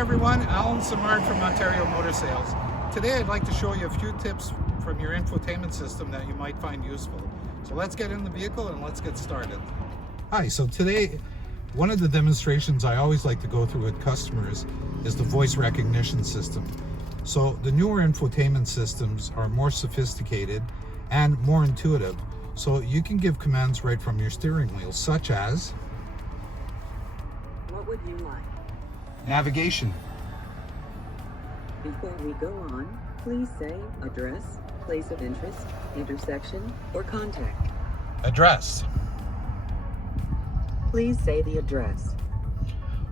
everyone, Allan from Ontario Motor Sales. Today I'd like to show you a few tips from your infotainment system that you might find useful. So let's get in the vehicle and let's get started. Hi, so today one of the demonstrations I always like to go through with customers is the voice recognition system. So the newer infotainment systems are more sophisticated and more intuitive. So you can give commands right from your steering wheel, such as what would you like? Navigation. Before we go on, please say address, place of interest, intersection, or contact. Address. Please say the address.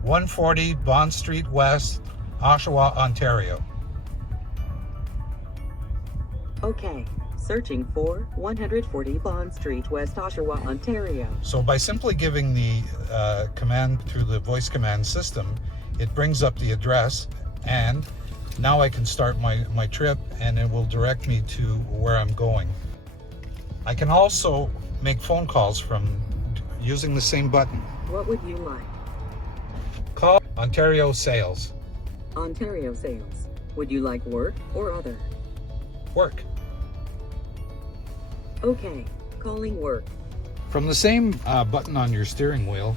140 Bond Street West, Oshawa, Ontario. Okay, searching for 140 Bond Street West, Oshawa, Ontario. So by simply giving the command through the voice command system, it brings up the address, and now I can start my trip and it will direct me to where I'm going. I can also make phone calls from using the same button. What would you like? Call Ontario Sales. Ontario Sales. Would you like work or other? Work. Okay, calling work. From the same button on your steering wheel,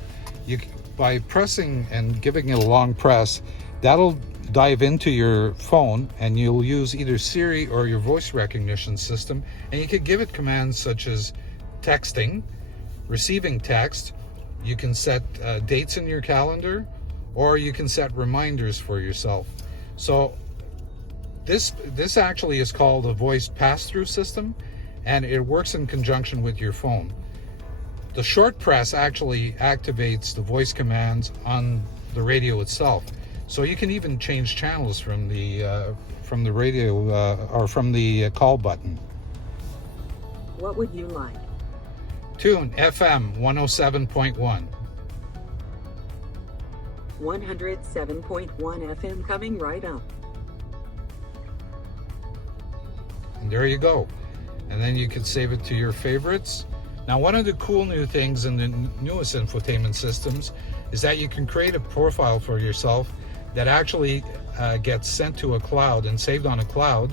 by pressing and giving it a long press, that'll dive into your phone and you'll use either Siri or your voice recognition system, and you could give it commands such as texting, receiving text. You can set dates in your calendar, or you can set reminders for yourself. So this actually is called a voice pass-through system, and it works in conjunction with your phone. The short press actually activates the voice commands on the radio itself. So you can even change channels from the radio or from the call button. What would you like? Tune FM 107.1. 107.1 FM coming right up. And there you go. And then you can save it to your favorites. Now, one of the cool new things in the newest infotainment systems is that you can create a profile for yourself that actually gets sent to a cloud and saved on a cloud.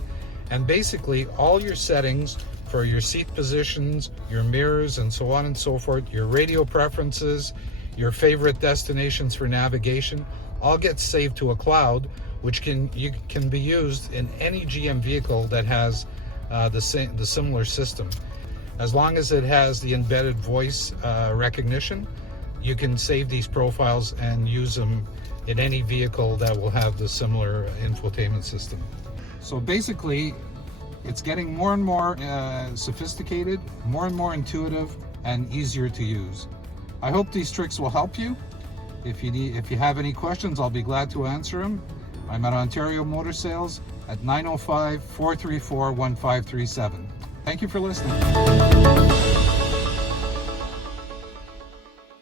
And basically all your settings for your seat positions, your mirrors, and so on and so forth, your radio preferences, your favorite destinations for navigation, all get saved to a cloud, which can be used in any GM vehicle that has the similar system. As long as it has the embedded voice recognition, you can save these profiles and use them in any vehicle that will have the similar infotainment system. So basically, it's getting more and more sophisticated, more and more intuitive, and easier to use. I hope these tricks will help you. If you have any questions, I'll be glad to answer them. I'm at Ontario Motor Sales at 905-434-1537. Thank you for listening.